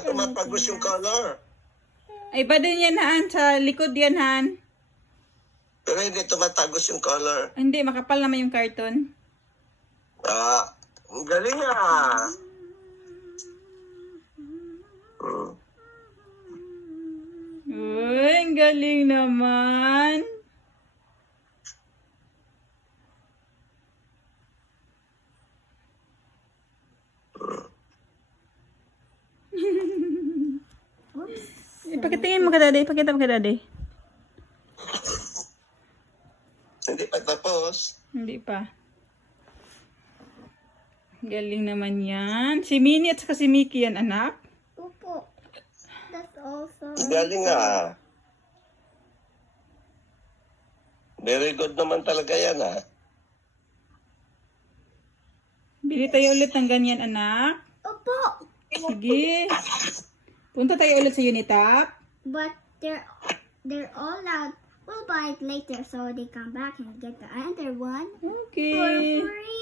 Baka tumatagos yung color. Ay, ba din yan, Han? Sa likod yan, Han? Pero hindi tumatagos yung color. Ay, hindi, makapal naman yung carton. Ang galing ah. Uy, ang galing naman. Ipakita mo ka, Daddy. Ipakita mo ka, Daddy. Hindi pa tapos. Hindi pa. Galing naman yan. Si Minnie at saka si Mickey yan, anak. Opo. That's also. Ang galing ah. Very good naman talaga yan ah. Bili tayo ulit ng ganyan, anak. Opo. Sige. Punta tayo ulit sa Unitap. But they're all out. We'll buy it later so they come back and get the other one for Okay. free.